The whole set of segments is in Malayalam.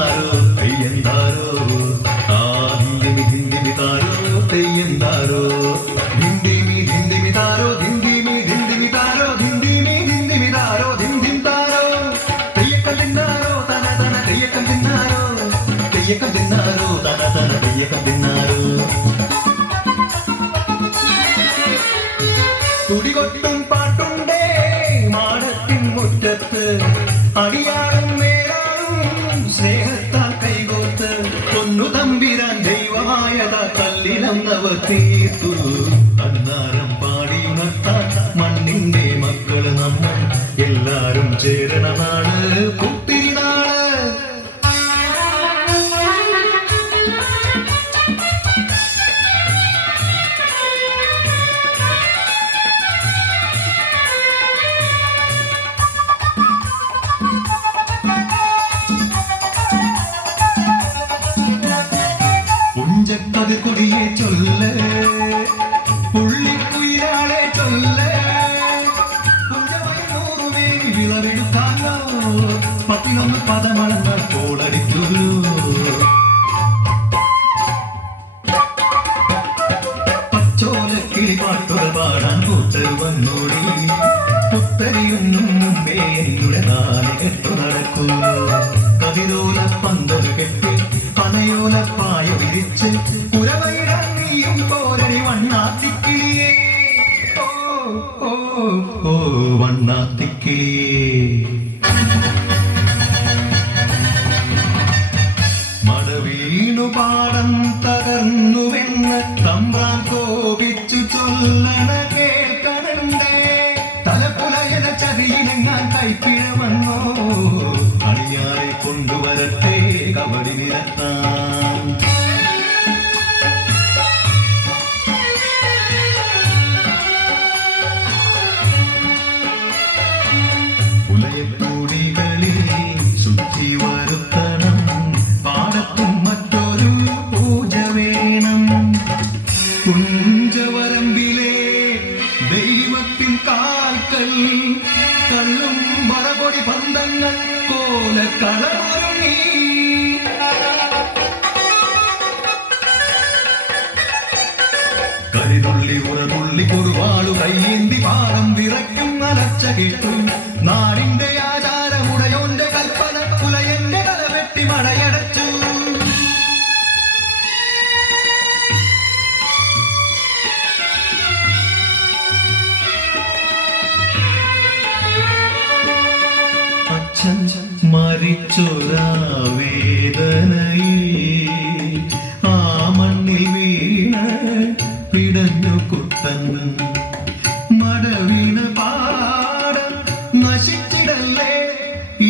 താരോ തെയ്യം താരോ ആ ധിന്ദിമി ധിന്ദിമി താരോ തെയ്യം താരോ ധിന്ദിമി ധിന്ദിമി താരോ ധിന്ദിമി ധിന്ദിമി താരോ ധിന്ദിമി ധിന്ദിമി താരോ ധിന്ദിം താരോ തെയ്യക്കം തിന്നാരോ തന തന തെയ്യക്കം തിന്നാരോ തെയ്യക്കം തിന്നാരോ തന തന തെയ്യക്കം തിന്നാരോ തുടികൊട്ടും പാട്ടുണ്ടേ മാടത്തിൻ മുറ്റത്ത് അടിയാറും മേലാറും സ്നേഹത്താൽ കൈകോത്ത് പൊന്നു തമ്പിരാൻ ദൈവമായത കല്ലിലന്നവ തീർത്തു അന്നാരം പാടിയുണർത്താൻ മണ്ണിന്റെ മക്കള് നമ്മൾ എല്ലാരും ചേരണ നാട് കുട്ടിനാട് കുടിയെ ചൊല്ല് പുള്ളിക്കുയിലാളെ ചൊല്ല് കുഞ്ചമയൂറുമേനി വിളവെടുക്കാലോ 11 പദമളന്ന കോളടിക്കുള്ളൂ പച്ചോലക്കിളി പാട്ടുകൾ പാടാൻ കൂട്ടർ വന്നോടി പുത്തരിയൊന്നും മുമ്പേ എന്നുടെ നാല് കെട്ടു നടക്കൂ കതിരോല പന്തൽ കെട്ടി പനയോല പായ വിരിച്ച് കുരവയിടങ്ങിയും പോരടി വണ്ണാത്തിക്കിളിയേ ഓ ഓ ഓ വണ്ണാത്തിക്കിളിയേ മടവീണു പാടം തകർന്നുവെന്ന് തമ്പ്രാൻ കോപിച്ചു ചൊല്ലണ കേൾക്കണണ്ടേ തലപ്പുലയല ചതിയിലെങ്ങാൻ കൈപ്പിഴ വന്നോ അണിയാരെ കൊണ്ടുവരട്ടെ കബടി നിരത്താൻ പുലയത്തൂടികളിൽ ശുദ്ധി വരുത്തണം പാടത്തും മറ്റൊരു പൂജ വേണം കുഞ്ചവരമ്പിലെ ദൈവത്തിൻ കാൽക്കൽ കള്ളും മറപൊടി ബന്ധങ്ങൾ കോലക്കളമൊരുങ്ങി കരിതുള്ളി ഉറതുള്ളി കുറുവാളു കയ്യേന്തി പാടം വിറയ്ക്കും അലർച്ച കേട്ടു നാടിന്റെ ആചാരമുടയോന്റെ കൽപ്പന പുലയന്റെ തല വെട്ടി മടയടച്ചു മരിച്ചൊരാ വേദനയിൽ ആ മണ്ണിൽ വീണ പിടഞ്ഞു കുട്ടൻ മടവീണ പാടം നശിച്ചിടല്ലേ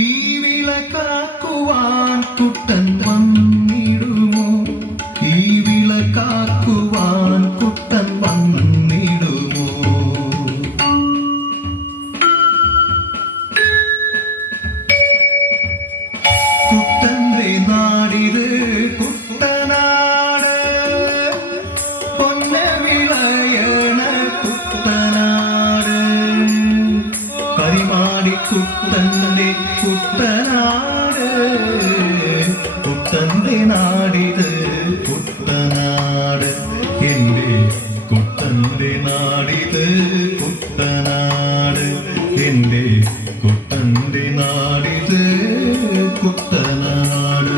ഈ വിളക്കാക്കുവാൻ കുട്ടൻ വന്നിടുമോ ഈ വിളക്കാക്കുവാൻ കുട്ടൻ വന്നിടുമോ കുട്ടന്റെ നാടിത് കുട്ടനാട് പൊന്ന വിളയണ കുട്ടനാട് കരിമാടി കുട്ടന്റെ കുട്ടനാട് കുട്ടന്റെ നാടിത് കുട്ടനാട് എന്റെ കുട്ടന്റെ നാടിത് കുട്ടനാട് എന്റെ കുട്ടന്റെ നാടിത് കുട്ടനാട്